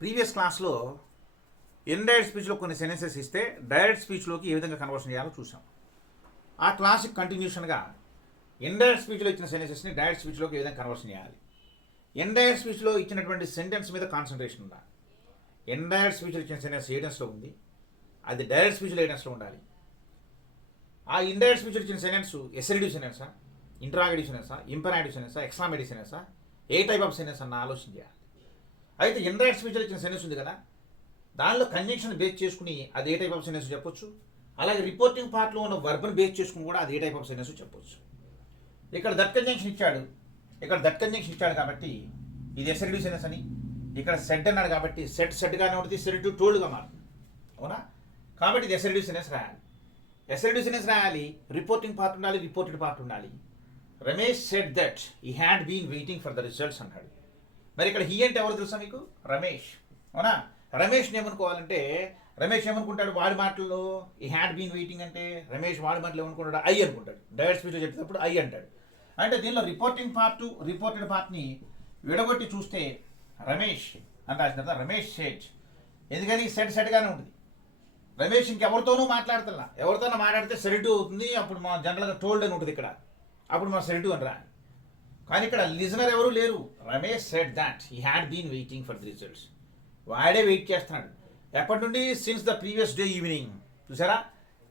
Previous క్లాస్లో indirect స్పీచ్లో కొన్ని సెన్టెన్సెస్ ఇస్తే డైరెక్ట్ స్పీచ్లోకి ఏ విధంగా కన్వర్షన్ చేయాలో చూసాం. ఆ క్లాస్కి కంటిన్యూషన్గా ఇండైరెక్ట్ స్పీచ్లో ఇచ్చిన సెన్టెన్సెస్ని డైరెక్ట్ స్పీచ్లోకి ఏ విధంగా కన్వర్షన్ చేయాలి. ఇండైరెక్ట్ స్పీచ్లో ఇచ్చినటువంటి సెంటెన్స్ మీద కాన్సన్ట్రేషన్ ఉండాలి. ఇండైరెక్ట్ స్పీచ్లో ఇచ్చిన సెంటెన్స్ ఏ టెన్స్లో ఉంది, అది డైరెక్ట్ స్పీచ్లో ఏ టెన్స్లో ఉండాలి. ఆ ఇండైరెక్ట్ స్పీచ్లో ఇచ్చిన సెంటెన్స్ ఎసరిటివ్ సెంటెన్సా, ఇంటరాగేటివ్ సెంటెన్సా, ఇంపరాటివ్ సెంటెన్సా, ఎక్స్క్లమేటివ్ సెంటెన్సా, ఏ టైప్ ఆఫ్ సెంటెన్స్ అన్న ఆలోచన చేయాలి. అయితే ఇండైరెక్ట్ స్పీచ్లో ఇచ్చిన సెంటెన్స్ ఉంది కదా, దానిలో కంజంక్షన్ బేస్ చేసుకుని అది ఏ టైప్ ఆఫ్ సెంటెన్స్ చెప్పొచ్చు. అలాగే రిపోర్టింగ్ పార్ట్లో ఉన్న వర్బ్ని బేస్ చేసుకుని కూడా అది ఏ టైప్ ఆఫ్ సెంటెన్స్ చెప్పొచ్చు. ఇక్కడ దట్ కంజంక్షన్ ఇచ్చాడు కాబట్టి ఇది ఎసరిటివ్ సెంటెన్స్ అని, ఇక్కడ సెడ్ అన్నాడు కాబట్టి సెట్గానే ఉంటుంది, సెడ్ టోల్డ్గా మారుతుంది. అవునా? కాబట్టి ఇది ఎసరిటివ్ సెంటెన్స్ రాయాలి. ఎసరిటివ్ సెంటెన్స్ రాయాలి, రిపోర్టింగ్ పార్ట్ ఉండాలి, రిపోర్టెడ్ పార్ట్ ఉండాలి. Ramesh said that he had been waiting for the results అన్నాడు. మరి ఇక్కడ హీ అంటే ఎవరు తెలుసా మీకు? రమేష్. అవునా? రమేష్ని ఏమనుకోవాలంటే రమేష్ ఏమనుకుంటాడు వాడి మాటల్లో? ఈ హ్యాడ్ బీన్ వెయిటింగ్ అంటే రమేష్ వాడి మాటలు ఏమనుకుంటాడు? ఐ అనుకుంటాడు. డైరెక్ట్ స్పీచ్లో చెప్పేటప్పుడు ఐ అంటాడు. అంటే దీనిలో రిపోర్టింగ్ పార్ట్ రిపోర్టెడ్ పార్ట్ని విడగొట్టి చూస్తే రమేష్ అని రాసిన తర్వాత రమేష్ సెడ్. ఎందుకని సెడ్గానే ఉంటుంది. రమేష్ ఇంకెవరితోనూ మాట్లాడుతున్నా, ఎవరితోనో మాట్లాడితే సెరిటివ్ అవుతుంది. అప్పుడు మా జనరల్గా టోల్డ్ అని ఉంటుంది ఇక్కడ, అప్పుడు మా సెరిటివ్ అని రా. కానీ ఇక్కడ లిజనర్ ఎవరు లేరు. Ramesh said that he had been waiting for the results. వాడే వెయిట్ చేస్తున్నాడు. ఎప్పటి నుండి? Since the previous day evening. చూసారా?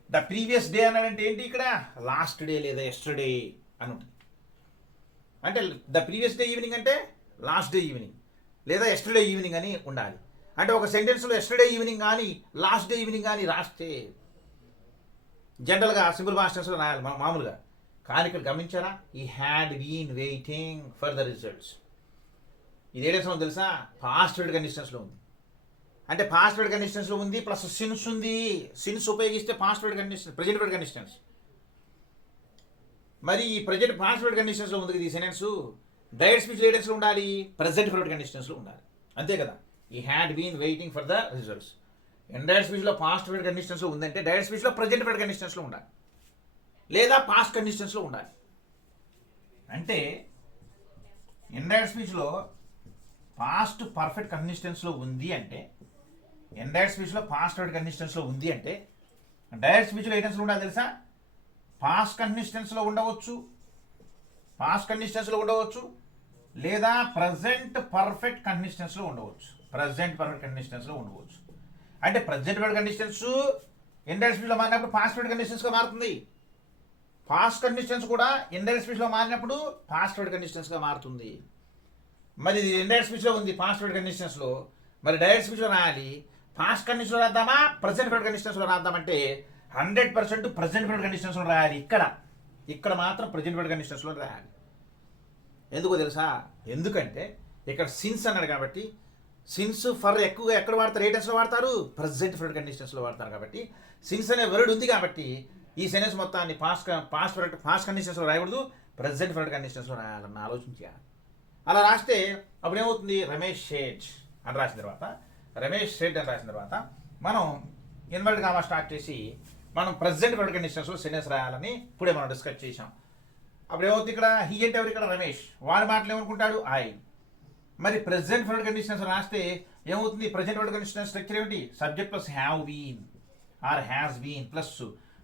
ద ప్రీవియస్ డే అన్నాడంటే ఏంటి? ఇక్కడ లాస్ట్ డే లేదా ఎస్టర్డే అని ఉంటుంది. అంటే ద ప్రీవియస్ డే ఈవినింగ్ అంటే లాస్ట్ డే ఈవినింగ్ లేదా ఎస్టర్డే ఈవినింగ్ అని ఉండాలి. అంటే ఒక సెంటెన్స్లో ఎస్టర్డే ఈవినింగ్ కానీ లాస్ట్ డే ఈవినింగ్ కానీ రాస్తే జనరల్గా సింపుల్ మాస్టర్స్లో రాయాలి మామూలుగా. కానీ ఇక్కడ గమనించారా? ఈ had been waiting for the results. ఇది ఏ టెన్స్లో తెలుసా? పాస్ట్ వర్డ్ కండిషన్స్లో ఉంది. అంటే పాస్ట్ వర్డ్ కండిషన్స్లో ఉంది, ప్లస్ సిన్స్ ఉంది. సిన్స్ ఉపయోగిస్తే past word condition, present word conditions. మరి ఈ ప్రెజెంట్ పాస్ట్ వర్డ్ కండిషన్స్లో ఉంది కదా ఈ సెంటెన్స్. డైరెక్ట్ స్పీచ్ ఏ టెన్స్లో ఉండాలి? ప్రెజెంట్ వర్డ్ కండిషన్స్లో ఉండాలి. అంతే కదా? ఈ had been waiting for the results. Indirect స్పీచ్లో పాస్ట్ వర్డ్ కండిషన్స్లో ఉందంటే డైరెక్ట్ స్పీచ్లో ప్రెజెంట్ వర్డ్ కండిషన్స్లో ఉండాలి, లేదా పాస్ట్ కండిషన్స్లో ఉండాలి. అంటే ఇండైరెక్ట్ స్పీచ్లో పాస్ట్ పర్ఫెక్ట్ కండిషన్స్లో ఉంది అంటే, ఇండైరెక్ట్ స్పీచ్లో పాస్ట్ వర్డ్ కండిషన్స్లో ఉంది అంటే, డైరెక్ట్ స్పీచ్లో ఏ టెన్స్లో ఉండాలి తెలుసా? పాస్ట్ కండిషన్స్లో ఉండవచ్చు, లేదా ప్రజెంట్ పర్ఫెక్ట్ కండిషన్స్లో ఉండవచ్చు. అంటే ప్రజెంట్ వర్డ్ కండిషన్స్ ఇండైరెక్ట్ స్పీచ్లో మారినప్పుడు పాస్ట్ వర్డ్ కండిషన్స్గా మారుతుంది. పాస్ట్ కండిషన్స్ కూడా ఇండైరెక్ట్ స్పీచ్లో మారినప్పుడు పాస్ట్ వర్డ్ కండిషన్స్గా మారుతుంది. మరి ఇది ఇండైరెక్ట్ స్పీచ్లో ఉంది పాస్ట్ వర్డ్ కండిషన్స్లో, మరి డైరెక్ట్ స్పీచ్లో రాయాలి. పాస్ట్ కండిషన్లో రాద్దామా, ప్రజెంట్ వర్డ్ కండిషన్స్లో రాద్దామంటే 100% ప్రజెంట్ వర్డ్ కండిషన్స్లో రాయాలి. ఇక్కడ మాత్రం ప్రజెంట్ వర్డ్ కండిషన్స్లో రాయాలి. ఎందుకో తెలుసా? ఎందుకంటే ఇక్కడ సిన్స్ అన్నాడు కాబట్టి, సిన్స్ ఫర్ ఎక్కువగా ఎక్కడ వాడతారు? ఏ టెన్స్లో వాడతారు? ప్రజెంట్ వర్డ్ కండిషన్స్లో వాడతారు. కాబట్టి సిన్స్ అనే వర్డ్ ఉంది కాబట్టి ఈ సెంటెన్స్ మొత్తాన్ని పాస్ట్ కండిషన్స్లో రాయకూడదు, ప్రజెంట్ వర్డ్ కండిషన్స్లో రాయాలన్న ఆలోచించాలి. అలా రాస్తే అప్పుడు ఏమవుతుంది? రమేష్ సెడ్ అని రాసిన తర్వాత మనం ఇన్వర్టెడ్ కామా స్టార్ట్ చేసి మనం ప్రజెంట్ వర్డ్ కండిషన్స్లో సెంటెన్స్ రాయాలని ఇప్పుడే మనం డిస్కస్ చేసాం. అప్పుడు ఏమవుతుంది? ఇక్కడ హీ అంటే ఎవరు? ఇక్కడ రమేష్. వాడి మాటలు ఏమనుకుంటాడు? ఐ. మరి ప్రెజెంట్ వర్డ్ కండిషన్స్ రాస్తే ఏమవుతుంది? ప్రజెంట్ వర్డ్ కండిషన్ స్ట్రక్చర్ ఏమిటి? Subject plus have been or has been plus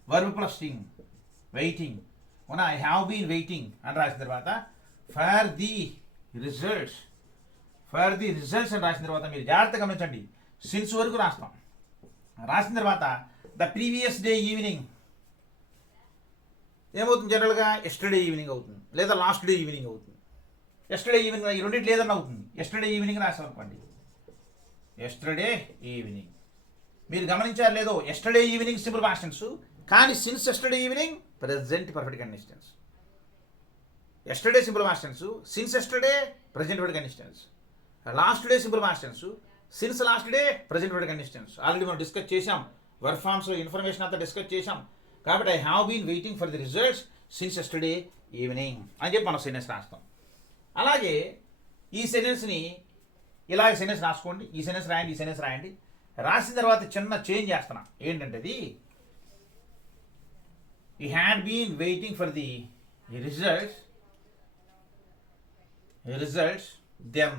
verb plus thing waiting. అవునా? ఐ హ్యావ్ బీన్ వెయిటింగ్ అని రాసిన తర్వాత ఫర్ ది రిజల్ట్స్ అని రాసిన తర్వాత మీరు జాగ్రత్తగా గమనించండి. సిన్స్ వరకు రాసిన తర్వాత ద ప్రీవియస్ డే ఈవినింగ్ ఏమవుతుంది? జనరల్గా ఎస్టర్డే ఈవినింగ్ అవుతుంది, లేదా లాస్ట్ డే ఈవినింగ్ అవుతుంది. ఎస్టర్డే ఈవినింగ్ ఈ రెండింటి లేదన్నా అవుతుంది. ఎస్టర్డే ఈవినింగ్ రాసాం అనుకోండి, ఎస్టర్డే ఈవినింగ్. మీరు గమనించారు లేదో? Yesterday evening simple past tense, కానీ since yesterday evening present perfect conditions. Yesterday simple past tense, since yesterday present word conditions. Last day simple past tense, since last day present word conditions. Already మనం discuss చేసాం, verb ఫార్మ్స్లో information అంతా discuss చేసాం. కాబట్టి I have been waiting for the results since yesterday evening అని చెప్పి మనం sentence రాస్తాం. అలాగే ఈ సెంటెన్స్ని ఇలాగే సెంటెన్స్ రాసుకోండి. ఈ సెంటెన్స్ రాయండి. రాసిన తర్వాత చిన్న చేంజ్ చేస్తున్నా. ఏంటంటే అది he had been waiting for the results them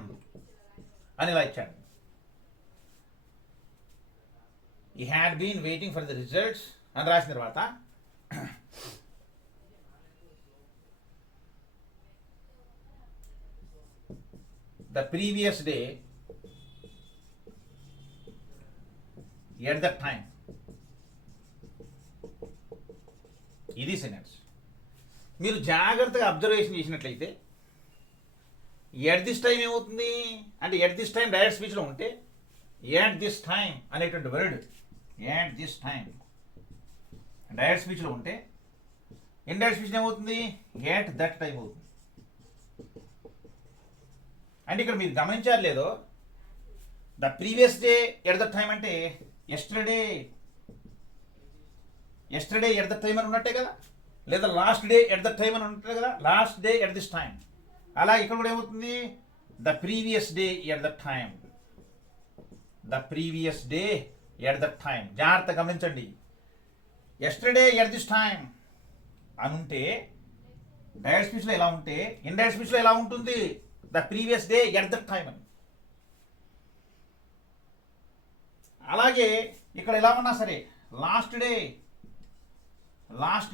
అని ఇలా ఇచ్చాడు. ఈ had been waiting for the results అని రాసిన తర్వాత the previous day at the time, ఇది సెంటెన్స్. మీరు జాగ్రత్తగా అబ్జర్వేషన్ చేసినట్లయితే ఎట్ దిస్ టైం ఏమవుతుంది అంటే ఎట్ దిస్ టైం డైరెక్ట్ స్పీచ్లో ఉంటే ఎట్ దిస్ టైం అనేటువంటి word at this time direct స్పీచ్లో ఉంటే ఇండైరెక్ట్ స్పీచ్ ఏమవుతుంది ఎట్ దట్ టైం అవుతుంది. అంటే ఇక్కడ మీరు గమనించారు లేదో the previous day at the time అంటే ఎస్టర్డే ఎట్ ద టైం అని ఉన్నట్టే కదా, లేదా last day at the time అని ఉంటుంది కదా, last day at this time. అలా ఇక్కడ కూడా ఏమవుతుంది the previous day at the time, the previous day at the time. జాగ్రత్త గమనించండి. ఎస్టర్డే ఎట్ దిస్ టైం అని ఉంటే డైరెక్ట్ స్పీచ్లో ఎలా ఉంటే ఇండైరెక్ట్ స్పీచ్లో ఎలా ఉంటుంది the previous day at the time అని. అలాగే ఇక్కడ ఎలా ఉన్నా సరే last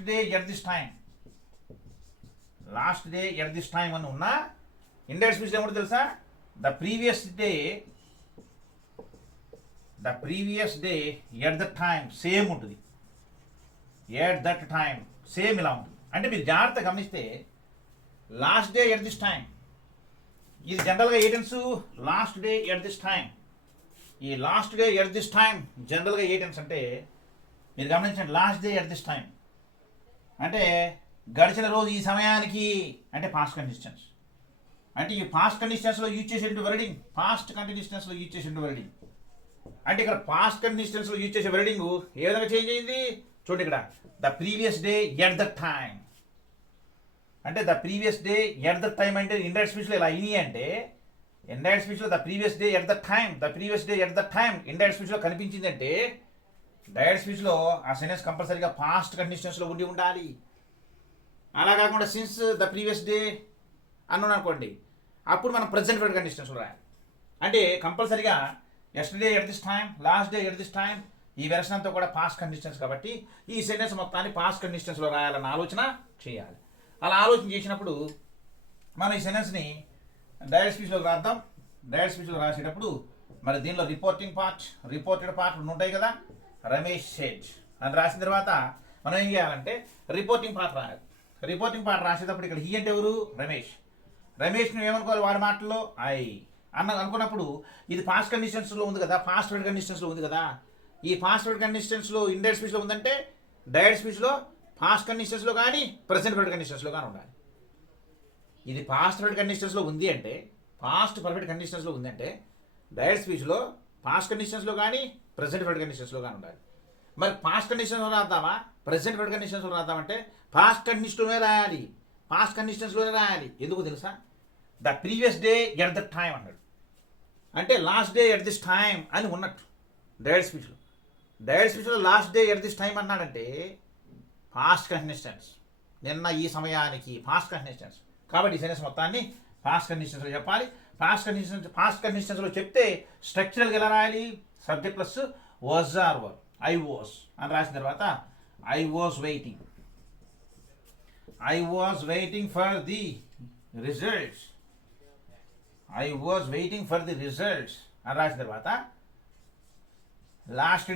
day at this time, last day at this time అని ఉన్నా ఇండైరెక్ట్ స్పీచ్ ఏమంటే తెలుసా the previous day at the time same ఉంటుంది, ఎట్ దట్ టైం సేమ్ ఇలా ఉంటుంది. అంటే మీరు జాగ్రత్త గమనిస్తే last day at this time ఇది జనరల్గా ఏ tense last day at this time. ఈ last day at this time జనరల్గా ఏ టెన్స్ అంటే మీరు గమనించండి last day at this time అంటే గడిచిన రోజు ఈ సమయానికి అంటే పాస్ట్ కండిషన్స్. అంటే ఈ పాస్ట్ కండిషన్స్లో యూజ్ చేసేటువంటి వర్డింగ్ పాస్ట్ కంటిన్యూస్లో యూజ్ చేసేటువంటి వర్డింగ్. అంటే ఇక్కడ పాస్ట్ కండిషన్స్లో యూజ్ చేసే వర్డింగ్ ఏ విధంగా చేంజ్ అయింది చూడండి. ఇక్కడ the previous day at the time అంటే the previous day at the time అంటే ఇండైరెక్ట్ స్పీచ్లో ఇలా అయినాయి అంటే ఇండైరెక్ట్ స్పీచ్లో the previous day at the time indirect స్పీచ్లో కనిపించింది అంటే డైరెక్ట్ స్పీచ్లో ఆ సెంటెన్స్ కంపల్సరీగా పాస్ట్ కండిషన్స్లో ఉండి ఉండాలి. అలా కాకుండా సిన్స్ ద ప్రీవియస్ డే అన్నాను అనుకోండి అప్పుడు మనం ప్రజెంట్ కండిషన్స్లో రాయాలి. అంటే కంపల్సరీగా yesterday at this time last day at this time ఈ వెర్షన్ అంతా కూడా పాస్ట్ కండిషన్స్ కాబట్టి ఈ సెంటెన్స్ మొత్తాన్ని పాస్ట్ కండిషన్స్లో రాయాలన్న ఆలోచన చేయాలి. అలా ఆలోచన చేసినప్పుడు మనం ఈ సెంటెన్స్ని డైరెక్ట్ స్పీచ్లో రాద్దాం. డైరెక్ట్ స్పీచ్లో రాసేటప్పుడు మరి దీనిలో రిపోర్టెడ్ పార్ట్ ఉంటాయి కదా. రమేష్ సెడ్ అని రాసిన తర్వాత మనం ఏం చేయాలంటే రిపోర్టింగ్ పార్ట్ రాయాలి. రిపోర్టింగ్ పార్ట్ రాసేటప్పుడు ఇక్కడ హీ అంటే ఎవరు రమేష్ నువ్వు ఏమనుకోవాలి వాడి మాటల్లో ఐ అనుకున్నప్పుడు ఇది పాస్ట్ కండిషన్స్లో ఉంది కదా, పాస్ట్ వర్డ్ కండిషన్స్లో ఉంది కదా. ఈ పాస్ట్ వర్డ్ కండిషన్స్లో ఇండైరెక్ట్ స్పీచ్లో ఉందంటే డైరెక్ట్ స్పీచ్లో పాస్ట్ కండిషన్స్లో కానీ ప్రెసెంట్ వర్డ్ కండిషన్స్లో కానీ ఉండాలి. ఇది పాస్ట్ వర్డ్ కండిషన్స్లో ఉంది అంటే పాస్ట్ పర్ఫెక్ట్ కండిషన్స్లో ఉందంటే డైరెక్ట్ స్పీచ్లో పాస్ట్ కండిషన్స్లో కానీ ప్రెసెంట్ వర్డ్ కండిషన్స్లో కానీ ఉండాలి. మరి పాస్ట్ కండిషన్స్లో రాద్దామా ప్రెసెంట్ వర్డ్ కండిషన్స్లో రాద్దామంటే పాస్ట్ కండిషన్స్లోనే రాయాలి. ఎందుకు తెలుసా the previous day at the time అన్నాడు అంటే last day at this time అని ఉన్నట్టు. డైరెక్ట్ స్పీచ్లో last day at this time అన్నాడంటే పాస్ట్ కండిషన్స్ నిన్న ఈ సమయానికి పాస్ట్ కండిషన్స్ కాబట్టి ఈ సెంటెన్స్ మొత్తాన్ని పాస్ట్ కండిషన్స్లో చెప్పాలి. పాస్ట్ కండిషన్స్లో చెప్తే స్ట్రక్చరల్గా ఎలా రాయాలి subject plus was or were I was అని రాసిన తర్వాత I was waiting for the results అని రాసిన తర్వాత last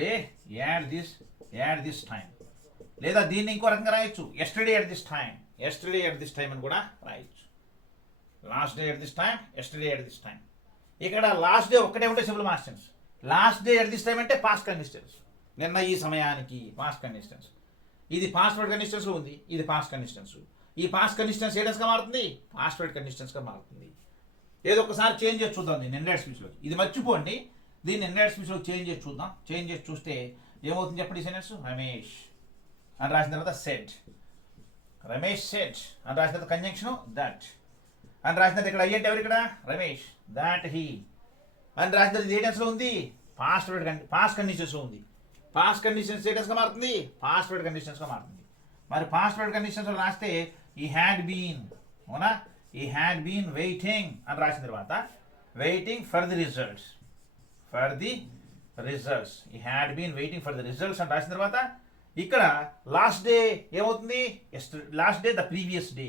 day at this time లేదా దీన్ని ఇంకో రకంగా రాయొచ్చు ఎస్టర్డే ఎట్ దిస్ టైం అని కూడా రాయొచ్చు. Last day at this time ఇక్కడ లాస్ట్ డే ఒక్కటే ఉంటే simple past tense. Last day at this time అంటే పాస్ట్ కండిషన్స్ నిన్న ఈ సమయానికి పాస్ట్ కండిషన్స్. ఇది పాస్ట్ వర్డ్ కండిషన్స్లో ఉంది, ఇది పాస్ట్ కండిషన్స్. ఈ పాస్ట్ కండిషన్స్ ఏ టెన్స్గా మారుతుంది పాస్ట్ వర్డ్ కండిషన్స్గా మారుతుంది. ఏదో ఒకసారి చేంజ్ చేసి చూద్దాం దీన్ని ఇండైరెక్ట్ స్పీచ్లో. ఇది మర్చిపోండి, దీన్ని ఇండైరెక్ట్ స్పీచ్లో చేంజ్ చేసి చూద్దాం. చేంజ్ చేసి చూస్తే ఏమవుతుంది చెప్పండి. సెంటెన్స్ రమేష్ అని రాసిన తర్వాత రమేష్ సెడ్ అని రాసిన తర్వాత కంజంక్షన్ దట్ అని రాసిన తర్వాత ఇక్కడ అయ్యంటే ఎవరు ఇక్కడ రమేష్ దాట్ హీ అని రాసిన తర్వాత ఏ టెన్స్లో ఉంది పాస్ట్ కండిషన్స్లో ఉంది. పాస్ట్ కండిషన్స్ ఏ టెన్స్గా మారుతుంది పాస్ట్ వర్డ్ కండిషన్స్గా మారుతుంది. మరి పాస్ట్ వర్డ్ కండిషన్స్లో రాస్తే ఈ హ్యాడ్ బీన్ అవునా వెయిటింగ్ అని రాసిన తర్వాత వెయిటింగ్ ఫర్ ది రిజల్ట్స్. ఈ had been waiting for the results అని రాసిన తర్వాత ఇక్కడ లాస్ట్ డే ఏమవుతుంది? Last day the previous day.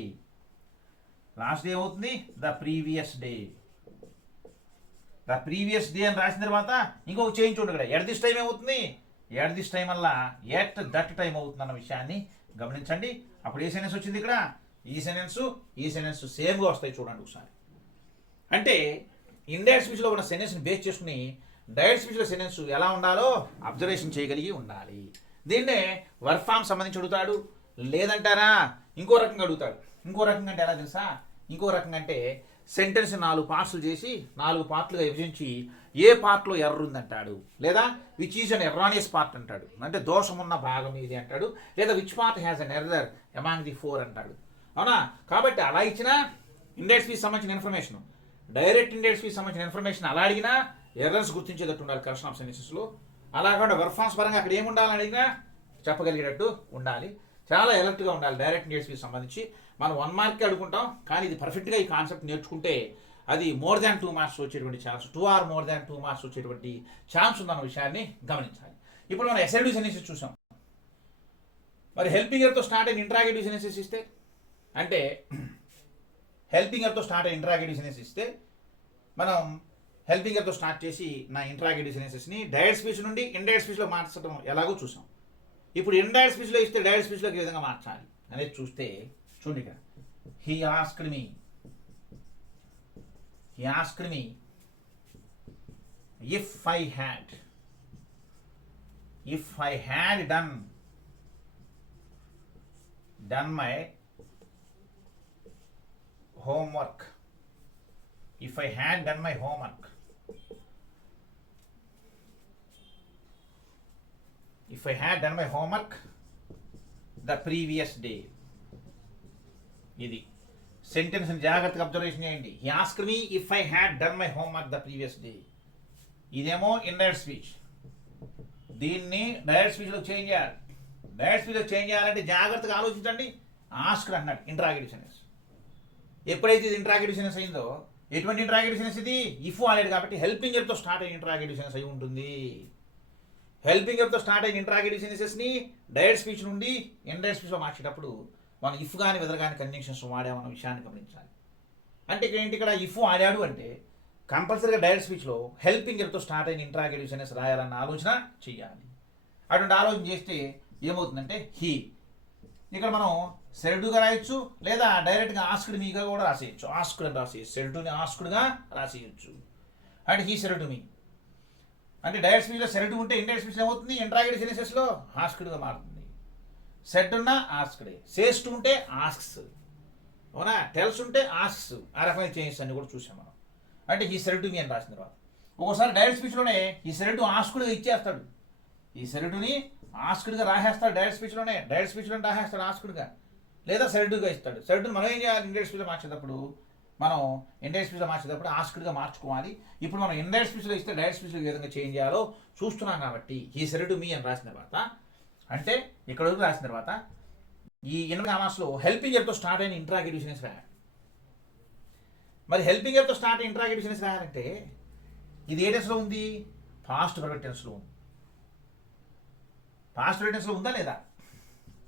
Last day ఏమవుతుంది? The previous day. The previous day అని రాసిన తర్వాత ఇంకొక చేంజ్ చూడండి ఇక్కడ. ఎట్ దిస్ టైం ఏమవుతుంది? ఎట్ దిస్ టైం వల్ల ఎట్ దట్ టైం అవుతుంది అన్న విషయాన్ని గమనించండి. అప్పుడు ఏ సెంటెన్స్ వచ్చింది ఇక్కడ? ఈ సెంటెన్స్ సేమ్గా వస్తాయి చూడండి ఒకసారి. అంటే ఇండైరెక్ట్ స్పీచ్లో ఉన్న సెంటెన్స్ని బేస్ చేసుకుని డైరెక్ట్ స్పీచ్లో సెంటెన్స్ ఎలా ఉండాలో అబ్జర్వేషన్ చేయగలిగి ఉండాలి. దీన్నే వర్క్ ఫామ్ సంబంధించి అడుగుతాడు, లేదంటారా ఇంకో రకంగా అడుగుతాడు. ఇంకో రకంగా అంటే ఎలా తెలుసా? ఇంకో రకంగా అంటే సెంటెన్స్ 4 పార్ట్స్లు చేసి 4 పార్ట్లుగా విభజించి ఏ పార్ట్లో ఎర్ర ఉందంటాడు, లేదా విచ్ ఈజ్ అన్ ఎర్రానియస్ పార్ట్ అంటాడు, అంటే దోషం ఉన్న భాగం ఇది అంటాడు, లేదా which part has an error among the 4 అంటాడు. అవునా? కాబట్టి అలా ఇచ్చిన ఇండైరెక్ట్ స్పీచ్ సంబంధించిన ఇన్ఫర్మేషన్, డైరెక్ట్ ఇండైరెక్ట్ స్పీచ్ సంబంధించిన ఇన్ఫర్మేషన్ అలా అడిగినా ఎర్రర్స్ గుర్తించేటట్టు ఉండాలి కరెక్షన్ ఆఫ్ సెంటెన్సెస్లో. అలా కాకుండా వర్క్ ఫామ్స్ పరంగా అక్కడ ఏమి ఉండాలని అడిగినా చెప్పగలిగేటట్టు ఉండాలి. చాలా ఎలర్ట్గా ఉండాలి డైరెక్ట్ ఇండైరెక్ట్ స్పీచ్ సంబంధించి. మనం 1 మార్క్కి అడుగుకుంటాం, కానీ ఇది పర్ఫెక్ట్గా ఈ కాన్సెప్ట్ నేర్చుకుంటే అది మోర్ దాన్ 2 మార్క్స్ వచ్చేటువంటి chance, 2 or more than 2 marks వచ్చేటువంటి ఛాన్స్ ఉందన్న విషయాన్ని గమనించాలి. ఇప్పుడు మనం ఎస్ఎల్వి సెంటెన్సెస్ చూసాం. మరి హెల్పింగ్ తో స్టార్ట్ అయిన ఇంట్రాగేటివ్ సెంటెన్సెస్ ఇస్తే, అంటే హెల్పింగ్ తో స్టార్ట్ అయిన ఇంట్రాగేటివ్ సెంటెన్సెస్ ఇస్తే మనం హెల్పింగ్ తో స్టార్ట్ చేసి నా ఇంట్రాగేటివ్ సెంటెన్సెస్ని డైరెక్ట్ స్పీచ్ నుండి ఇండైరెక్ట్ స్పీచ్లో మార్చడం ఎలాగో చూసాం. ఇప్పుడు ఇండైరెక్ట్ స్పీచ్లో ఇస్తే డైరెక్ట్ స్పీచ్లోకి ఏ విధంగా మార్చాలి అనేది చూస్తే చూడండి ఇక్కడ. He asked me if I had done my homework. If I had done my homework. If I had done my homework the previous day. ఇది సెంటెన్స్ జాగ్రత్తగా అబ్జర్వేషన్ చేయండి. He asked me if I had done my homework the previous day. ఇదేమో indirect speech. దీన్ని direct స్పీచ్లో change చేయాలి. Direct స్పీచ్లో change చేయాలంటే జాగ్రత్తగా ఆలోచించండి. Asked అన్నాడు ఇంట్రాగేటివ్ సెంటెన్స్. ఎప్పుడైతే ఇది ఇంట్రాగేటివ్ సెంటెన్స్ అయిందో, ఎటువంటి ఇంట్రాగేటివ్ సెంటెన్స్ ఇది? ఇఫ్ ఆల్రెడీ కాబట్టి హెల్పింగ్ తో స్టార్ట్ అయిన ఇంట్రాగేటివ్ సెంటెన్స్ అయి ఉంటుంది. హెల్పింగ్ తో స్టార్ట్ అయిన ఇంట్రాగేటివ్ సెంటెన్సెస్ని డైరెక్ట్ స్పీచ్ నుండి ఇండైరెక్ట్ స్పీచ్లో మార్చేటప్పుడు మనం ఇఫ్ కానీ వెదర్ కానీ కండిషన్స్ వాడామన్న విషయాన్ని గమనించాలి. అంటే ఏంటి ఇక్కడ ఇఫ్ ఆడాడు అంటే కంపల్సరీగా డైరెక్ట్ స్పీచ్లో హెల్పింగ్ తో స్టార్ట్ అయిన ఇంట్రాగేటివ్ సెంటెన్స్ రాయాలన్న ఆలోచన చేయాలి. అటువంటి ఆలోచన చేస్తే ఏమవుతుందంటే హీ ఇక్కడ మనం సెల్డుగా రాయొచ్చు, లేదా డైరెక్ట్గా ఆస్క్డ్ మీగా కూడా రాసేయచ్చు. ఆస్క్డ్ అని రాసేయచ్చు, సెల్డుని ఆస్క్డ్గా రాసేయచ్చు. అంటే హీ సెల్డ్ మీ అంటే డైరెక్ట్ స్పీచ్లో సెల్డ్ ఉంటే ఇండైరెక్ట్ స్పీచ్ ఏమవుతుంది? ఇంట్రాగేటివ్ సెంటెన్సెస్లో ఆస్క్డ్గా మారుతుంది. సెడ్ ఉన్న ఆస్క్డే, సేస్ట్ ఉంటే ఆస్క్స్, అవునా? టెల్స్ ఉంటే ఆస్క్స్, ఆ రకమైన చేంజెస్ అన్ని కూడా చూసాం మనం. అంటే హీ సెల్డ్ మీ అని రాసిన తర్వాత ఒక్కోసారి డైరెక్ట్ స్పీచ్లోనే ఈ సెల్డ్ ఆస్క్డ్గా ఇచ్చేస్తాడు. ఈ సెల్డ్ని ఆస్క్డ్గా రాసేస్తాడు డైరెక్ట్ స్పీచ్లోనే రాసేస్తాడు ఆస్క్డ్గా, లేదా సెల్డ్గా ఇస్తాడు. సెల్డ్ని మనం ఏం చేయాలి? ఇండైరెక్ట్ స్పీచ్లో మార్చేటప్పుడు ఆస్క్డ్గా మార్చుకోవాలి. ఇప్పుడు మనం ఇండైరెక్ట్ స్పీచ్లో ఇస్తే డైరెక్ట్ స్పీచ్లో ఏ విధంగా చేంజ్ చేయాలో చూస్తున్నాం. కాబట్టి ఈ సెల్డ్ మీ అని రాసిన తర్వాత, అంటే ఇక్కడ వరకు రాసిన తర్వాత ఈ 8 కామాస్లో హెల్పింగ్ తో స్టార్ట్ అయిన ఇంట్రాగేటివ్ సెంటెన్స్ రాయాలి. మరి హెల్పింగ్ తో స్టార్ట్ అయిన ఇంట్రాగేటివ్ సెంటెన్స్ రాయాలంటే ఇది ఏ టెన్స్లో ఉంది? పాస్ట్ పర్ఫెక్ట్ టెన్స్లో ఉంది. పాస్ట్ పర్ఫెక్ట్ టెన్స్లో ఉందా లేదా?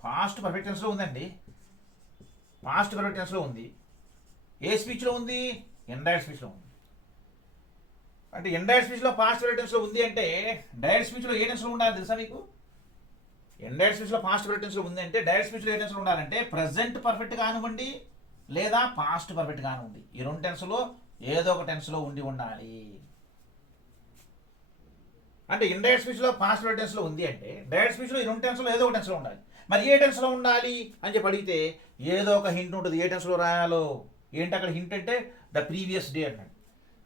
పాస్ట్ పర్ఫెక్ట్ టెన్స్లో ఉందండి. పాస్ట్ పర్ఫెక్ట్ టెన్స్లో ఉంది. ఏ స్పీచ్లో ఉంది? ఇండైరెక్ట్ స్పీచ్లో ఉంది. అంటే ఇండైరెక్ట్ స్పీచ్లో పాస్ట్ పర్ఫెక్ట్ టెన్స్లో ఉంది అంటే డైరెక్ట్ స్పీచ్లో ఏ టెన్స్లో ఉండాలి తెలుసా మీకు? ఇండైరెక్ట్ స్పీచ్లో పాస్ట్ పర్ఫెక్ట్ టెన్స్లో ఉంది అంటే డైరెక్ట్ స్పీచ్లో ఏ టెన్స్లో ఉండాలంటే ప్రెజెంట్ పర్ఫెక్ట్ కానివ్వండి, లేదా పాస్ట్ పర్ఫెక్ట్ కానివ్వండి, ఈ 2 టెన్స్లో ఏదో ఒక టెన్స్లో ఉండాలి. అంటే ఇండైరెక్ట్ స్పీచ్లో పాస్ట్ పర్ఫెక్ట్ టెన్స్లో ఉంది అంటే డైరెక్ట్ స్పీచ్లో ఈ 2 టెన్స్లో ఏదో ఒక టెన్స్లో ఉండాలి. మరి ఏ టెన్స్లో ఉండాలి అని చెప్పి అడిగితే ఏదో ఒక హింట్ ఉంటుంది ఏ టెన్స్లో రాయాలో. ఏంటి అక్కడ హింట్ అంటే ద ప్రీవియస్ డే అన్నాడు.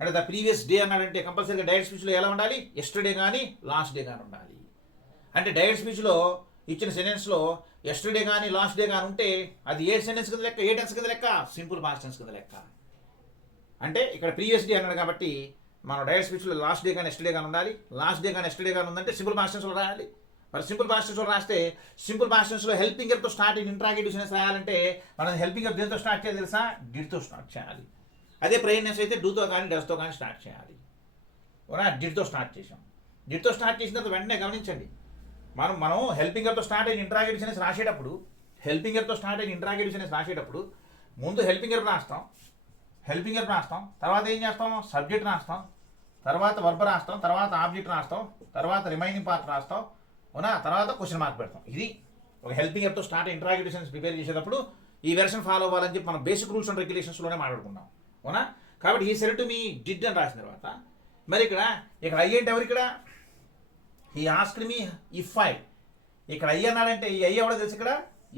అంటే ద ప్రీవియస్ డే అన్నాడంటే కంపల్సరీగా డైరెక్ట్ స్పీచ్లో ఎలా ఉండాలి? ఎస్టర్డే కానీ లాస్ట్ డే కానీ ఉండాలి. అంటే డైరెక్ట్ స్పీచ్లో ఇచ్చిన సెంటెన్స్లో ఎస్టర్డే కానీ లాస్ట్ డే కానీ ఉంటే అది ఏ సెంటెన్స్ కింద లెక్క? ఏ టెన్స్ కింద లెక్క? సింపుల్ పాస్ట్ టెన్స్ కింద లెక్క. అంటే ఇక్కడ ప్రీవియస్ డే అన్నాడు కాబట్టి మనం డైరెక్ట్ స్పీచ్లో లాస్ట్ డే కానీ ఎస్టర్డే కానీ ఉండాలి. లాస్ట్ డే కానీ ఎస్టర్డే కానీ ఉందంటే సింపుల్ పాస్ట్ టెన్స్లో రాయాలి. మరి సింపుల్ పాస్ట్ టెన్స్లో రాస్తే సింపుల్ పాస్ట్ టెన్స్లో హెల్పింగ్ తో స్టార్ట్ అయిన ఇంట్రాగేటివ్ సెంటెన్స్ రాయాలంటే మనం హెల్పింగ్ దేంతో స్టార్ట్ చేయాలి తెలుసా? డిడ్తో స్టార్ట్ చేయాలి. అదే ప్రెజెంట్ టెన్స్ అయితే డూతో కానీ డస్తో కానీ స్టార్ట్ చేయాలి. ఓనా డిడ్తో స్టార్ట్ చేసాం. డిడ్తో స్టార్ట్ చేసిన తర్వాత వెంటనే గమనించండి, మనం హెల్పింగర్తో స్టార్ట్ అయిన ఇంట్రాగేటివ్ సెంటెన్స్ రాసేటప్పుడు ముందు హెల్పింగర్ రాస్తాం, తర్వాత ఏం చేస్తాం, సబ్జెక్ట్ రాస్తాం, తర్వాత వర్బ్ రాస్తాం, తర్వాత ఆబ్జెక్ట్ రాస్తాం, తర్వాత రిమైనింగ్ పార్ట్ రాస్తాం, అవునా, తర్వాత క్వశ్చన్ మార్క్ పెడతాం. ఇది ఒక హెల్పింగర్తో స్టార్ట్ ఇంట్రాగేటివ్ సెంటెన్స్ ప్రిపేర్ చేసేటప్పుడు ఈ వెర్షన్ ఫాలో అవ్వాలని చెప్పి మనం బేసిక్ రూల్స్ అండ్ రెగ్యులేషన్స్లోనే మాట్లాడుకున్నాం, అవునా. కాబట్టి ఈ సెల్ టు మీ డిడ్ అని రాసిన తర్వాత మరి ఇక్కడ ఐ అంటే ఎవరు, ఇక్కడ ఈ ఆస్క్డ్ మీ ఇఫ్ ఐ, ఇక్కడ ఐ అన్నాడంటే ఈ ఐ ఎవడో తెలుసు,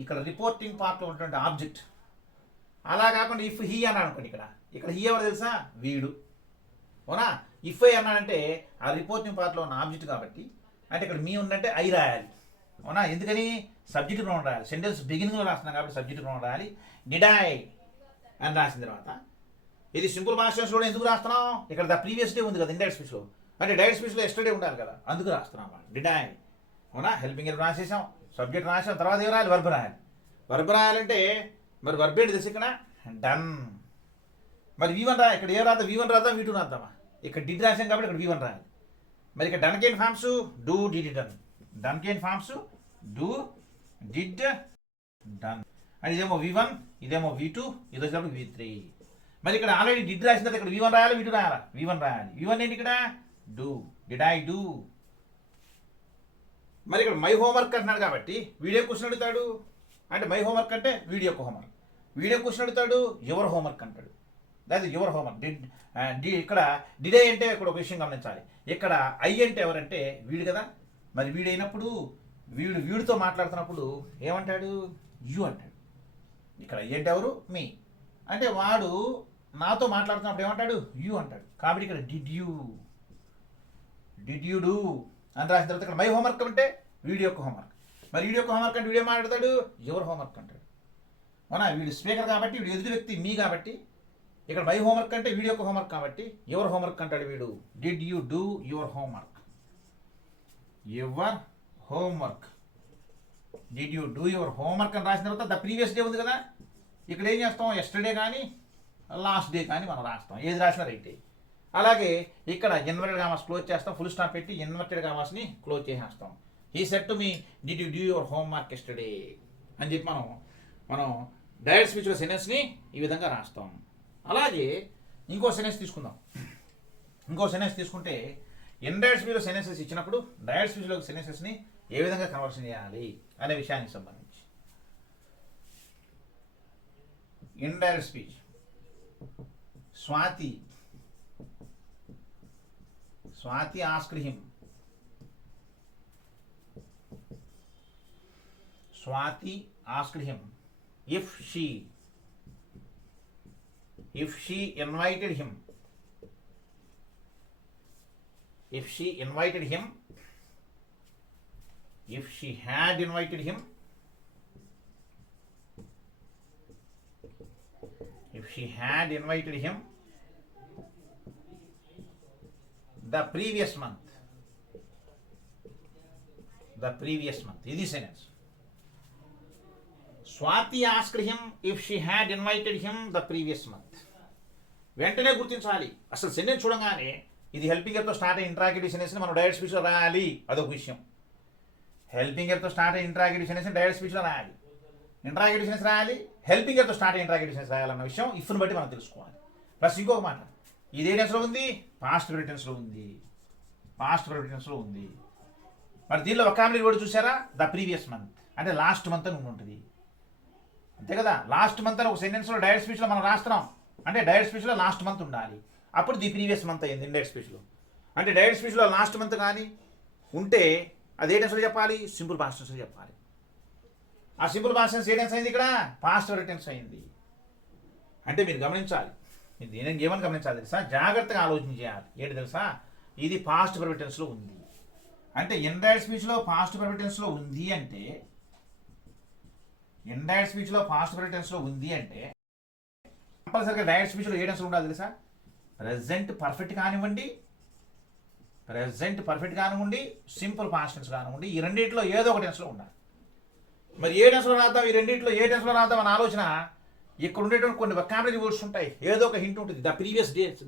ఇక్కడ రిపోర్టింగ్ పార్ట్లో ఉన్నటువంటి ఆబ్జెక్ట్. అలా కాకుండా ఇఫ్ హీ అన్నాడు అనుకోండి, ఇక్కడ హీ ఎవరు తెలుసా, వీడు, అవునా. ఇఫ్ ఐ అన్నాడంటే ఆ రిపోర్టింగ్ పార్ట్లో ఉన్న ఆబ్జెక్ట్ కాబట్టి, అంటే ఇక్కడ మీ ఉందంటే ఐ రాయాలి, అవునా. ఎందుకని సబ్జెక్ట్ ప్రొనౌన్ రాయాలి, సెంటెన్స్ బిగినింగ్లో రాస్తున్నాం కాబట్టి సబ్జెక్ట్ ప్రొనౌన్ రాయాలి. డిడ్ ఐ అని రాసిన తర్వాత ఇది సింపుల్ పాస్ట్ టెన్స్లో ఎందుకు రాస్తున్నాం, ఇక్కడ ద ప్రీవియస్ డే ఉంది కదా ఇండైరెక్ట్ స్పీచ్లో, అంటే డైరెక్ట్ స్పీచ్లో ఎస్టర్డే ఉండాలి కదా, అందుకు రాస్తున్నాం. డిడ్ ఐ, అవునా. హెల్పింగ్ రాసేసాం, సబ్జెక్ట్ రాసాం, తర్వాత ఏం రాయాలి, వర్బ్ రాయాలి. వర్బ్ రాయాలంటే మరి వర్బ్ ఏంటి తెలుసు, ఇక్కడ డన్. మరి V1 రా, ఇక్కడ ఏ రాద్దాం, V1 రాద్దాం, V2 రాద్దామా, ఇక్కడ డిడ్ రాసాం కాబట్టి ఇక్కడ V1 రాయాలి. మరి ఇక్కడ done can forms do did done, done can forms do did done, and ఇదేమో V1, ఇదేమో V2, ఇది వచ్చేటప్పుడు V3. మరి ఇక్కడ ఆల్రెడీ డిడ్ రాసిన తర్వాత ఇక్కడ V1 రాయాలి, V2 రాయాలా, V1 రాయాలి. V1 ఏంటి ఇక్కడ డూ, డిడ్ ఐ డూ. మరి ఇక్కడ మై హోంవర్క్ అంటున్నాడు కాబట్టి వీడియో క్వశ్చన్ అడుగుతాడు, అంటే మై హోంవర్క్ అంటే వీడియో యొక్క హోంవర్క్, వీడియో క్వశ్చన్ అడుగుతాడు, యువర్ హోంవర్క్ అంటాడు, దాని యువర్ హోంవర్క్. ఇక్కడ డిడ్ ఐ అంటే ఇక్కడ ఒక విషయం గమనించాలి, ఇక్కడ ఐ అంటే ఎవరంటే వీడు కదా. మరి వీడైనప్పుడు వీడితో మాట్లాడుతున్నప్పుడు ఏమంటాడు, యు అంటాడు. ఇక్కడ ఐ అంటే ఎవరు, మీ, అంటే వాడు నాతో మాట్లాడుతున్నప్పుడు ఏమంటాడు, యు అంటాడు. కాబట్టి ఇక్కడ డిడ్ యూ డూ అని రాసిన తర్వాత ఇక్కడ మై హోంవర్క్ అంటే వీడియో యొక్క హోంవర్క్. మరి వీడియో యొక్క హోంవర్క్ అంటే వీడియో మాట్లాడతాడు, యువర్ హోంవర్క్ అంటాడు, అవునా. వీడు స్పీకర్ కాబట్టి, వీడు ఎదుటి వ్యక్తి మీ కాబట్టి, ఇక్కడ మై హోంవర్క్ అంటే వీడియో యొక్క హోంవర్క్ కాబట్టి యువర్ హోంవర్క్ అంటాడు వీడు. Did you do your homework, did you do your homework అని రాసిన తర్వాత ద ప్రీవియస్ డే ఉంది కదా, ఇక్కడ ఏం చేస్తాం, ఎస్టర్డే కానీ లాస్ట్ డే కానీ మనం రాస్తాం, ఏది రాసినా రైటే. అలాగే ఇక్కడ ఇన్వర్టెడ్ కామర్స్ క్లోజ్ చేస్తాం, ఫుల్ స్టాప్ పెట్టి ఇన్వర్టెడ్ కామర్స్ని క్లోజ్ చేసేస్తాం. He said to me did you do your homework yesterday అని చెప్పి మనం డైరెక్ట్ స్పీచ్లో సెంటెన్స్ని ఈ విధంగా రాస్తాం. అలాగే ఇంకో సెంటెన్స్ తీసుకుంటే ఇండైరెక్ట్ స్పీచ్లో సెంటెన్సెస్ ఇచ్చినప్పుడు డైరెక్ట్ స్పీచ్లో సెంటెన్సెస్ని ఏ విధంగా కన్వర్షన్ చేయాలి అనే విషయానికి సంబంధించి. Indirect speech, Swathi asked him, Swati asked him if she invited him, if she had invited him, the previous month, ఇది sentence. Swathi asked him if she had invited him the previous month. వెంటనే గుర్తించాలి, అసలు sentence చూడగానే ఇది హెల్పింగర్తో start అయిన interrogative సెంటెన్స్ని మనం direct స్పీచ్లో రాయాలి, అదొక విషయం. హెల్పింగర్తో స్టార్ట్ అయిన ఇంట్రాగేటివ్ సెంటెన్స్ని డైరెక్ట్ స్పీచ్లో రాయాలి, ఇంట్రాగేటివ్ సెంటెన్స్ రాయాలి, హెల్పింగర్తో స్టార్ట్ అయిన ఇంట్రాగేటివ్ సెంటెన్స్ రాయాలన్న విషయం ఇఫ్ని బట్టి మనం తెలుసుకోవాలి. ప్లస్ ఇంకొక మాట, ఇది ఏ టెన్స్లో ఉంది, పాస్ట్ ప్రెజెంట్ టెన్స్లో ఉంది. మరి దీనిలో వొకాబులరీ వర్డ్ చూసారా, ద ప్రీవియస్ మంత్ అంటే లాస్ట్ మంత్ అని ఉంటుంది, అంతే కదా. లాస్ట్ మంత్ అని ఒక సెంటెన్స్లో డైరెక్ట్ స్పీచ్లో మనం రాస్తున్నాం అంటే డైరెక్ట్ స్పీచ్లో లాస్ట్ మంత్ ఉండాలి, అప్పుడు ది ప్రీవియస్ మంత్ అయ్యింది ఇండైరెక్ట్ స్పీచ్లో. అంటే డైరెక్ట్ స్పీచ్లో లాస్ట్ మంత్ కానీ ఉంటే అది ఏ టెన్స్లో చెప్పాలి, సింపుల్ పాస్ట్ టెన్స్లో చెప్పాలి. ఆ సింపుల్ పాస్ట్ టెన్స్ ఏ టెన్స్ అయింది, ఇక్కడ పాస్ట్ టెన్స్ అయింది. అంటే మీరు గమనించాలి, దీనికి ఏమని గమనించాలి తెలుసా, జాగ్రత్తగా ఆలోచన చేయాలి. ఏంటి తెలుసా, ఇది పాస్ట్ పర్ఫెక్ట్ టెన్స్లో ఉంది అంటే ఇండైరెక్ట్ స్పీచ్లో పాస్ట్ పర్ఫెక్ట్ టెన్స్లో ఉంది అంటే కంపల్సరిగా డైరెక్ట్ స్పీచ్లో ఏ టెన్స్లో ఉండాలి తెలుసా, ప్రెజెంట్ పర్ఫెక్ట్ కానివ్వండి, సింపుల్ పాస్ట్ టెన్స్ కానివ్వండి, ఈ రెండింటిలో ఏదో ఒక టెన్స్లో ఉండాలి. మరి ఏ టెన్స్లో రాద్దాం, ఈ రెండింటిలో ఏ టెన్స్లో రాద్దాం అనే ఆలోచన. ఇక్కడ ఉండేటువంటి కొన్ని వొకాబులరీ వర్డ్స్ ఉంటాయి, ఏదో ఒక హింట్ ఉంటుంది.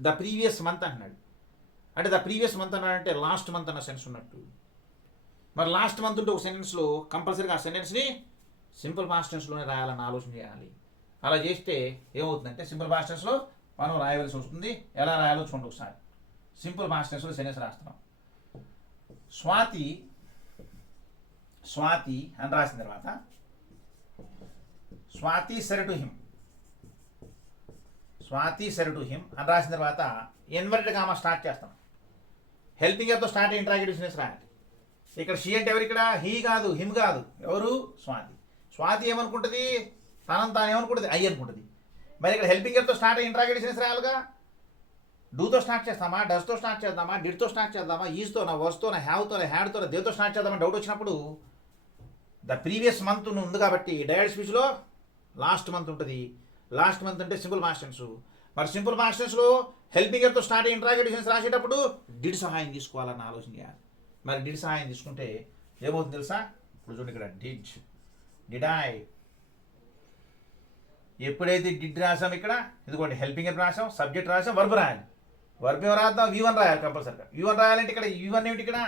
ద ప్రీవియస్ మంత్ అంటున్నాడు, అంటే ద ప్రీవియస్ మంత్ అన్నాడంటే లాస్ట్ మంత్ అన్న సెన్స్ ఉన్నట్టు. మరి లాస్ట్ మంత్ ఉంటే ఒక సెంటెన్స్లో కంపల్సరీగా ఆ సెంటెన్స్ని సింపుల్ పాస్ట్ టెన్స్లోనే రాయాలని ఆలోచన చేయాలి. అలా చేస్తే ఏమవుతుందంటే సింపుల్ పాస్ట్ టెన్స్లో మనం రాయవలసి వస్తుంది. ఎలా రాయాలో చూడండి ఒకసారి. సింపుల్ పాస్ట్ టెన్స్లో సెంటెన్స్ రాస్తున్నాం. స్వాతి స్వాతి అని రాసిన తర్వాత Swathi said to him, Swathi said to him అని రాసిన తర్వాత ఇన్వర్టెడ్ కామా స్టార్ట్ చేస్తాం. హెల్పింగ్ తో స్టార్ట్ ఇంట్రాగేటివ్ సెంటెన్స్ రాయాలి. ఇక్కడ షీ అంటే ఎవరు? ఇక్కడ హీ కాదు, హిమ్ కాదు. ఎవరు? స్వాతి. స్వాతి ఏమనుకుంటుంది? తాను ఏమనుకుంటుంది? ఐ అనుకుంటుంది. మరి ఇక్కడ హెల్పింగ్ తో స్టార్ట్ ఇంట్రాగేటివ్ సెంటెన్స్ రాయాలిగా. డూతో స్టార్ట్ చేస్తామా, డస్తో స్టార్ట్ చేద్దామా, డిడ్తో స్టార్ట్ చేద్దామా, ఈజ్తోనా, వర్స్తోనా, హ్యావ్తోనా, హ్యాడ్తోనా, దేతో స్టార్ట్ చేద్దామని డౌట్ వచ్చినప్పుడు ద ప్రీవియస్ మంత్ ఉంది కాబట్టి డైరెక్ట్ స్పీచ్లో లాస్ట్ మంత్ ఉంటుంది. లాస్ట్ మంత్ అంటే సింపుల్ పాస్ట్ టెన్స్. మరి సింపుల్ పాస్ట్ టెన్స్లో హెల్పింగ్ తో స్టార్ట్ ఇంట్రాగేటివ్ సెంటెన్స్ రాసేటప్పుడు డిడ్ సహాయం తీసుకోవాలని ఆలోచన చేయాలి. మరి డిడ్ సహాయం తీసుకుంటే ఏమవుతుంది తెలుసా? ఇప్పుడు చూడండి, ఇక్కడ డిడ్ ఐ. ఎప్పుడైతే డిడ్ రాసాం ఇక్కడ, ఇదిగోండి హెల్పింగ్ రాసాం, సబ్జెక్ట్ రాసాం, వర్బ్ రాయాలి. వర్బ్ ఏం రాద్దాం? V1 రాయాలి కంపల్సరీగా. V1 రాయాలంటే ఇక్కడ V1 ఏమిటి? ఇక్కడ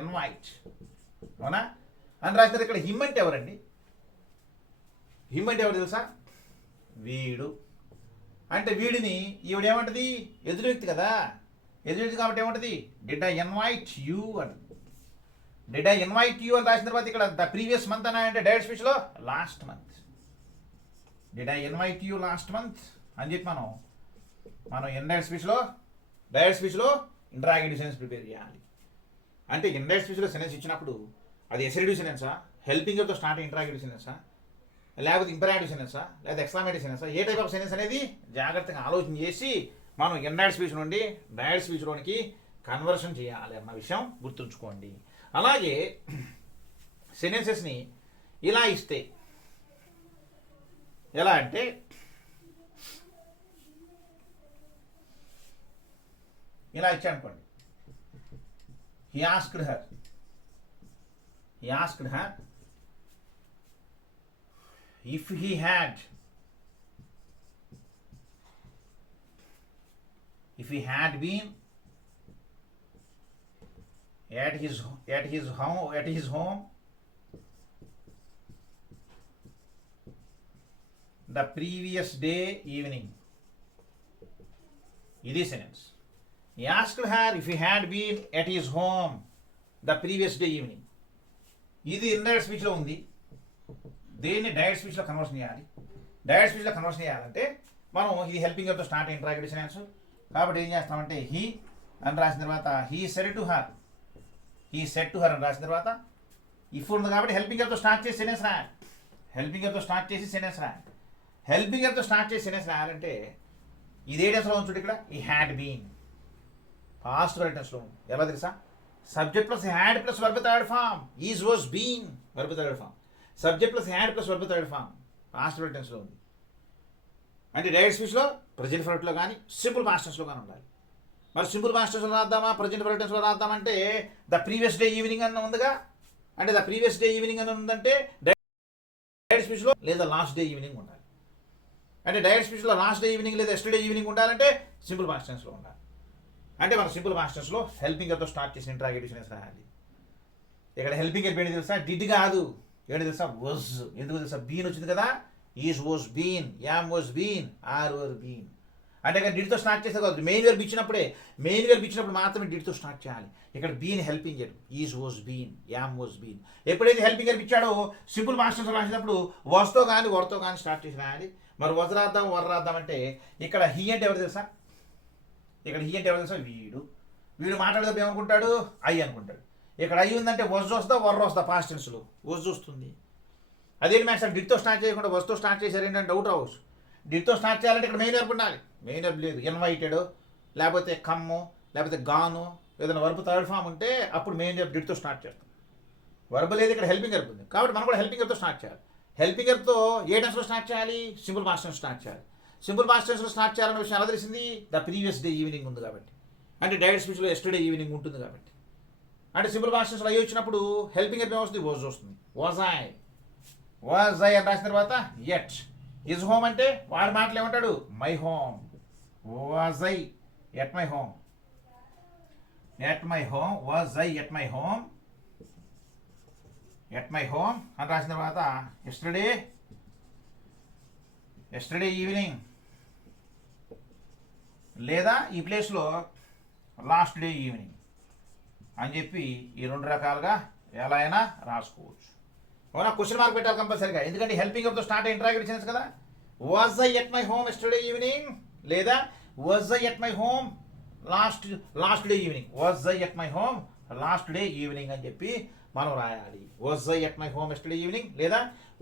ఇన్వైట్. అవునా అని రాసినారు. ఇక్కడ హిమ్ అంటే ఎవరండి? హిమ్ అంటే ఎవరు తెలుసా? వీడు. అంటే వీడిని ఈవిడేమంటది? ఎదురు వ్యక్తి కదా, ఎదురు వ్యక్తి కాబట్టి ఏమంటది? డిడ్ ఐ ఇన్వైట్ యూ అంటది. డిడ్ ఐ ఇన్వైట్ యూ అని రాసిన తర్వాత ఇక్కడ ద ప్రీవియస్ మంత్ అని అంటే డైరెక్ట్ స్పీచ్లో last month. Did I invite you last month అని చెప్పి మనం ఇండైరెక్ట్ స్పీచ్లో ఇంటరాగేటివ్ సెంటెన్స్ ప్రిపేర్ చేయాలి. అంటే ఇండైరెక్ట్ స్పీచ్లో సెంటెన్స్ ఇచ్చినప్పుడు అది ఎసరేటివ్ సెంటెన్సా, హెల్పింగ్తో స్టార్ట్ ఇంటరాగేటివ్ సెంటెన్సా, లేకపోతే ఇంపరేటివ్ సెంటెన్సా, లేదా ఎక్స్క్లమేటివ్ సెంటెన్సా, ఏ టైప్ ఆఫ్ సెంటెన్స్ అనేది జాగ్రత్తగా ఆలోచన చేసి మనం ఇండైరెక్ట్ స్పీచ్ నుండి డైరెక్ట్ స్పీచ్లోనికి కన్వర్షన్ చేయాలి అన్న విషయం గుర్తుంచుకోండి. అలాగే సెంటెన్సెస్ని ఇలా ఇస్తే ఎలా అంటే, ఇలా ఇచ్చానుకోండి. he asked her if he had been at his home the previous day evening. ఇది sentence. He asked her if he had been at his home the previous day evening. ఇది ఇండైరెక్ట్ స్పీచ్లో ఉంది. దేన్ని డైరెక్ట్ స్పీచ్లో conversion చేయాలి. Direct స్పీచ్లో conversion చేయాలంటే మనం ఇది హెల్పింగ్తో స్టార్ట్ ఇంటరాగేటివ్ సెంటెన్స్ కాబట్టి ఏం చేస్తామంటే హీ అని రాసిన తర్వాత హీ సెడ్ టు హర్ అని రాసిన తర్వాత ఇఫ్ ఉంది కాబట్టి హెల్పింగ్తో స్టార్ట్ చేసి సెంటెన్స్ రాయాలి. హెల్పింగ్తో స్టార్ట్ చేసి సెంటెన్స్ రాయాలంటే ఇదే టెన్స్లో ఉంచుంటే ఇక్కడ ఈ హ్యాడ్ బీన్ పాస్ట్ టెన్స్లో ఉంది. ఎలా తెలుసా? Subject plus had plus verb third form, is was been verb third form, subject plus had plus verb third form past టెన్స్లో ఉంది. అంటే డైరెక్ట్ స్పీచ్లో ప్రజెంట్ పర్ఫెక్ట్లో కానీ సింపుల్ పాస్ట్ టెన్స్లో కానీ ఉండాలి. మరి సింపుల్ పాస్ట్ టెన్స్లో రాద్దామా, ప్రజెంట్ పర్ఫెక్ట్ టెన్స్లో రాద్దామంటే ద ప్రీవియస్ డే ఈవినింగ్ అన్న ఉందిగా. అంటే ద ప్రీవియస్ డే ఈవినింగ్ అని ఉందంటే డైరెక్ట్ స్పీచ్లో లేదా లాస్ట్ డే ఈవినింగ్ ఉండాలి. అంటే డైరెక్ట్ స్పీచ్లో లాస్ట్ డే ఈవినింగ్ లేదా ఎస్టర్డే ఈవినింగ్ ఉండాలంటే సింపుల్ పాస్ట్ టెన్స్లో ఉండాలి. అంటే మన సింపుల్ పాస్ట్ టెన్స్లో హెల్పింగ్తో స్టార్ట్ చేసిన ఇంటరాగేటివ్ సెంటెన్స్ రాయాలి. ఇక్కడ హెల్పింగ్ ఏంటి తెలుసా? డిడ్ కాదు, ఏంటి తెలుసా? వాజ్. ఎందుకు తెలుసా? బీన్ వచ్చింది కదా. Is was been, am was been, are were been. అంటే ఇక్కడ డిడ్తో స్టార్ట్ చేస్తే కాదు, మెయిన్ వెర్బ్ ఇచ్చినప్పుడు మాత్రమే డిడ్తో స్టార్ట్ చేయాలి. ఇక్కడ been helping verb, is was been, am was been. ఎప్పుడైతే హెల్పింగ్ వెర్బ్ ఇచ్చాడో సింపుల్ పాస్ట్ టెన్స్ రాసినప్పుడు వాజ్తో కానీ వర్తో కానీ స్టార్ట్ చేసి రాయాలి. మరి వజ్ రాద్దాం, వర్ రాద్దాం అంటే ఇక్కడ హీ అంటే ఎవరు తెలుసా? వీడు మాట్లాడేటప్పుడు ఏమనుకుంటాడు? ఐ అనుకుంటాడు. ఇక్కడ ఐ ఉందంటే వజ్ వస్తా, వర్ వస్తా, పాస్ట్ టెన్స్లో వజ్ వస్తుంది. అదేంటి మ్యాక్స్ డిడ్తో స్టార్ట్ చేయకుండా వజ్తో స్టార్ట్ చేశారు ఏంటంటే డౌట్ రావచ్చు. డిడ్తో స్టార్ట్ చేయాలంటే ఇక్కడ మెయిన్ వర్బ్ ఉండాలి. మెయిన్ వర్బ్ లేదు, ఇన్వైటెడ్ లేకపోతే కమ్ము లేకపోతే గాను ఏదైనా వర్బ్ థర్డ్ ఫామ్ ఉంటే అప్పుడు మెయిన్ వర్బ్ డిడ్తో స్టార్ట్ చేస్తాం. వర్బ్ లేదు, ఇక్కడ హెల్పింగ్ వర్బ్ ఉంది కాబట్టి మనం కూడా హెల్పింగ్ వర్బ్తో స్టార్ట్ చేయాలి. హెల్పింగ్ వర్బ్తో ఏ టెన్స్లో స్టార్ట్ చేయాలి? సింపుల్ పాస్ట్ టెన్స్ స్టార్ట్ చేయాలి. సింపుల్ పాస్ట్ టెన్స్లో స్టార్ట్ చేయాలనే విషయం ఎలా తెలిసింది? ద ప్రీవియస్ డే ఈవినింగ్ ఉంది కాబట్టి. అంటే డైరెక్ట్ స్పీచ్లో ఎస్టర్డే ఈవినింగ్ ఉంటుంది కాబట్టి. అంటే సింపుల్ పాస్ట్ టెన్స్లో అయ్యి వచ్చినప్పుడు హెల్పింగ్ వర్బ్ వస్తుంది, వాజ్ వస్తుంది. వాజ్ ఐ అని రాసిన తర్వాత ఎట్. హిజ్ హోమ్ అంటే వాడి మాటలు ఏమంటాడు? My home. Was I at my home. At my home, was I at my home, at my home అని రాసిన తర్వాత ఎస్టర్డే ఈవినింగ్, లేదా ఈ ప్లేస్లో లాస్ట్ డే ఈవినింగ్ అని చెప్పి ఈ రెండు రకాలుగా ఎలా అయినా రాసుకోవచ్చు. అవునా, క్వశ్చన్ మార్క్ పెట్టాలి కంపల్సరీగా, ఎందుకంటే హెల్పింగ్ ఆఫ్ తో స్టార్ట్ ఇంటరాగేటివ్ సెన్స్ కదా. Was I at my home yesterday evening, లేదా was I at my home last day evening, was I at my home last day evening అని చెప్పి మనం రాయాలి. Was I at my home yesterday evening, లేదా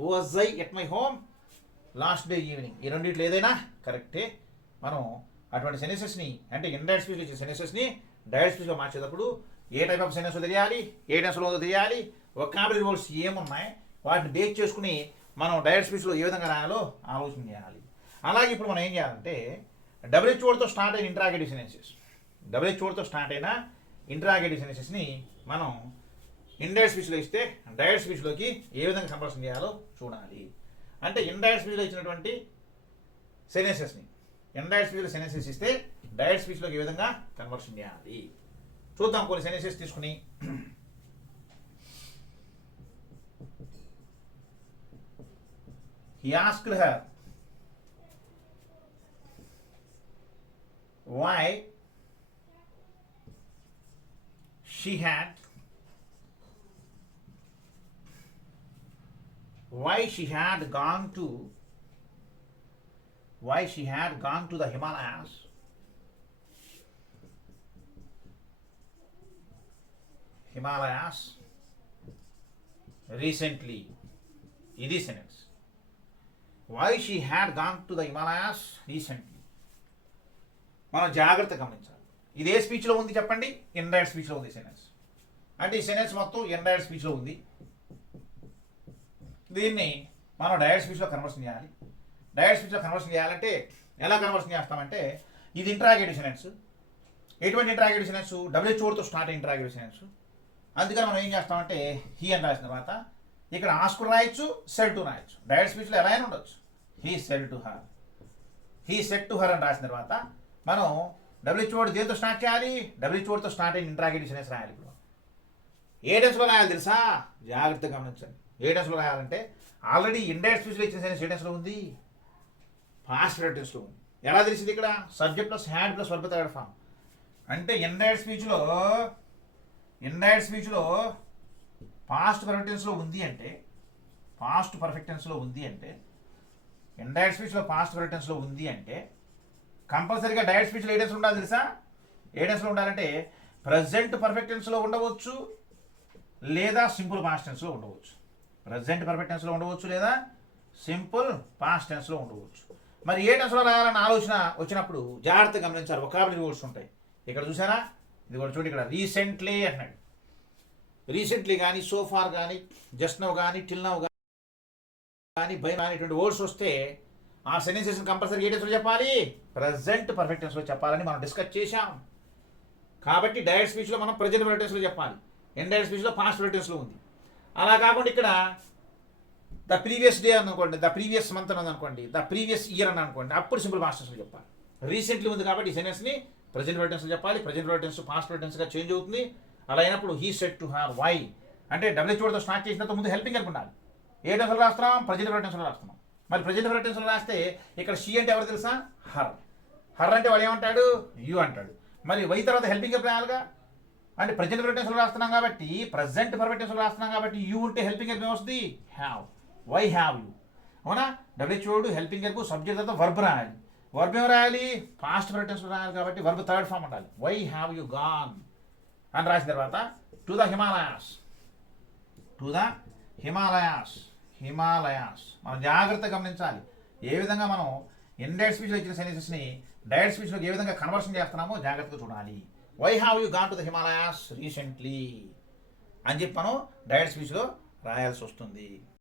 was I at my home last day evening, ఈ రెండింటిలో ఏదైనా కరెక్టే. మనం అటువంటి సెన్సెస్ని, అంటే ఇండైరెక్ట్ స్పీచ్లో ఇచ్చిన సెన్సెస్ని డైరెక్ట్ స్పీచ్లో మార్చేటప్పుడు ఏ టైప్ ఆఫ్ సెన్సెస్ తెలియాలి, ఏ టెన్స్లో ఉందో తెలియాలి, వొకాబులరీ వర్డ్స్ ఏమున్నాయి, వాటిని బేస్ చేసుకుని మనం డైరెక్ట్ స్పీచ్లో ఏ విధంగా రాయాలో ఆలోచన చేయాలి. అలాగే ఇప్పుడు మనం ఏం చేయాలంటే డబ్ల్యూహెచ్ వర్డ్తో స్టార్ట్ అయిన ఇంటరాగేటివ్ సెన్సెస్, డబ్ల్యూహెచ్ వర్డ్తో స్టార్ట్ అయిన ఇంటరాగేటివ్ సెన్సెస్ని మనం ఇండైరెక్ట్ స్పీచ్లో ఇస్తే డైరెక్ట్ స్పీచ్లోకి ఏ విధంగా కన్వర్షన్ చేయాలో చూడాలి. అంటే ఇండైరెక్ట్ స్పీచ్లో ఇచ్చినటువంటి సెన్సెస్ని ఇండైరెక్ట్ స్పీచ్లో సెన్సెస్ ఇస్తే డైరెక్ట్ స్పీచ్లోకి ఏ విధంగా కన్వర్షన్ చేయాలి చూద్దాం. కొన్ని సెన్సెస్ తీసుకుని he asked her why she had gone to the Himalayas recently. ఇది sense. Why she had gone to the Himalayas recently. మనం జాగ్రత్త గమనించాలి. ఇది ఏ స్పీచ్లో ఉంది చెప్పండి? ఇండైరెక్ట్ స్పీచ్లో ఉంది సెన్స్. అంటే ఈ సెన్స్ మొత్తం ఇండైరెక్ట్ స్పీచ్లో ఉంది. దీన్ని మనం డైరెక్ట్ స్పీచ్లో కన్వర్షన్ చేయాలి. డైరెక్ట్ స్పీచ్లో కన్వర్షన్ చేయాలంటే ఎలా కన్వర్షన్ చేస్తామంటే ఇది ఇంటరాగేటివ్ సెన్స్. ఎటువంటి ఇంటరాగేటివ్ సెన్స్? డబ్ల్యూహెచ్ వర్డ్తో స్టార్ట్ ఇంటరాగేటివ్ సెన్స్. అందుకని మనం ఏం చేస్తామంటే హీ అని రాసిన తర్వాత ఇక్కడ ఆస్క్ రాయొచ్చు, సెడ్ టు రాయొచ్చు. డైరెక్ట్ స్పీచ్లో ఎలా అయినా ఉండొచ్చు. హీ సెడ్ టు హర్ అని రాసిన తర్వాత మనం డబ్ల్యూహెచ్ వర్డ్ దేంతో స్టార్ట్ చేయాలి? డబ్ల్యూహెచ్ వర్డ్తో స్టార్ట్ అయిన ఇంటరాగేటివ్ సెన్స్ రాయాలి. ఇప్పుడు ఏ టెన్స్లో రాయాలి తెలుసా? జాగ్రత్తగా గమనించండి. ఏ టెన్స్లో రాయాలంటే ఆల్రెడీ ఇండైరెక్ట్ స్పీచ్లో ఇచ్చిన సెన్స్ ఏ టెన్స్లో ఉంది? పాస్ట్ టెన్స్లో ఉంది. ఎలా తెలిసింది? ఇక్కడ subject plus had plus verb third form. అంటే ఇండైరెక్ట్ స్పీచ్లో పాస్ట్ పర్ఫెక్ట్ టెన్స్లో ఉంది అంటే ఇండైరెక్ట్ స్పీచ్లో పాస్ట్ పర్ఫెక్ట్ టెన్స్లో ఉంది అంటే కంపల్సరీగా డైరెక్ట్ స్పీచ్లో ఏ టెన్స్లో ఉండాలి తెలుసా? ఏ టెన్స్లో ఉండాలంటే ప్రజెంట్ పర్ఫెక్ట్ టెన్స్లో ఉండవచ్చు, లేదా సింపుల్ పాస్ట్ టెన్స్లో ఉండవచ్చు. ప్రజెంట్ పర్ఫెక్ట్ టెన్స్లో ఉండవచ్చు, లేదా సింపుల్ పాస్ట్ టెన్స్లో ఉండవచ్చు. మరి ఏ టెన్స్లో రాయాలన్న ఆలోచన వచ్చినప్పుడు జాగ్రత్తగా గమనించాలి. వొకాబులరీ వర్డ్స్ ఉంటాయి. ఇక్కడ చూసారా? ఇది కూడా చూడండి. ఇక్కడ రీసెంట్లీ అన్నాడు. రీసెంట్లీ కానీ, సోఫార్ కానీ, జస్ట్ నౌ కానీ, టిల్ నౌ కానీ, బై అనేటువంటి వర్డ్స్ వస్తే ఆ సెన్సెస్ని కంపల్సరీ ఏ టెన్స్లో చెప్పాలి? ప్రజెంట్ పర్ఫెక్ట్ టెన్స్లో చెప్పాలని మనం డిస్కస్ చేశాం. కాబట్టి డైరెక్ట్ స్పీచ్లో మనం ప్రజెంట్ పర్ఫెక్ట్ టెన్స్లో చెప్పాలి. ఇండైరెక్ట్ స్పీచ్లో పాస్ట్ పర్ఫెక్ట్ టెన్స్లో ఉంది. అలా కాకుండా ఇక్కడ ద ప్రీవియస్ డే అనుకోండి, ద ప్రీవియస్ మంత్ అని అనుకోండి, ద ప్రీవియస్ ఇయర్ అని అనుకోండి, అప్పుడు సింపుల్ పాస్ట్ టెన్స్లో చెప్పాలి. రీసెంట్లీ ఉంది కాబట్టి ఈ సెన్స్ని ప్రజెంట్ పర్ఫెక్ట్ టెన్స్లో చెప్పాలి. Present perfect tense past perfect టెన్స్గా చేంజ్ అవుతుంది. అలా అయినప్పుడు he said to her why అంటే డబ్ల్యూహెచ్ వర్డ్తో స్టార్ట్ చేసినంత ముందు హెల్పింగ్ వర్బ్ ఉండాలి. ఏ టెన్స్లో రాస్తున్నాం? ప్రజెంట్ పర్ఫెక్ట్ టెన్స్లో రాస్తున్నాం. మరి ప్రజెంట్ పర్ఫెక్ట్ టెన్స్లో రాస్తే ఇక్కడ షీ అంటే ఎవరు తెలుసా? హర్. హర్ అంటే వాడు ఏమంటాడు? యూ అంటాడు. మరి వై తర్వాత హెల్పింగ్ వర్బ్ రాయాలిగా. అంటే ప్రజెంట్ పర్ఫెక్ట్ టెన్స్లో రాస్తున్నాం కాబట్టి, ప్రజెంట్ పర్ఫెక్ట్ టెన్స్లో రాస్తున్నాం కాబట్టి యూ ఉంటే హెల్పింగ్ వర్బ్ ఏమొస్తుంది? హ్యావ్. Why have you. అవునా? WH word helping verb subject తర్వాత వర్బ్ రాయాలి. వర్బ్ ఏం రాయాలి? పాస్ట్ పర్ఫెక్ట్ టెన్స్లో రాయాలి కాబట్టి వర్బ్ థర్డ్ ఫామ్ ఉండాలి. వై హ్యావ్ యూ గాన్ అని రాసిన తర్వాత టు ద హిమాలయాస్. మనం జాగ్రత్తగా గమనించాలి. ఏ విధంగా మనం ఇండైరెక్ట్ స్పీచ్లో ఇచ్చిన సెన్సెస్ని డైరెక్ట్ స్పీచ్లోకి ఏ విధంగా కన్వర్షన్ చేస్తున్నామో జాగ్రత్తగా చూడాలి. Why have you gone to the Himalayas recently అని చెప్పి మనం డైరెక్ట్ స్పీచ్లో రాయాల్సి వస్తుంది.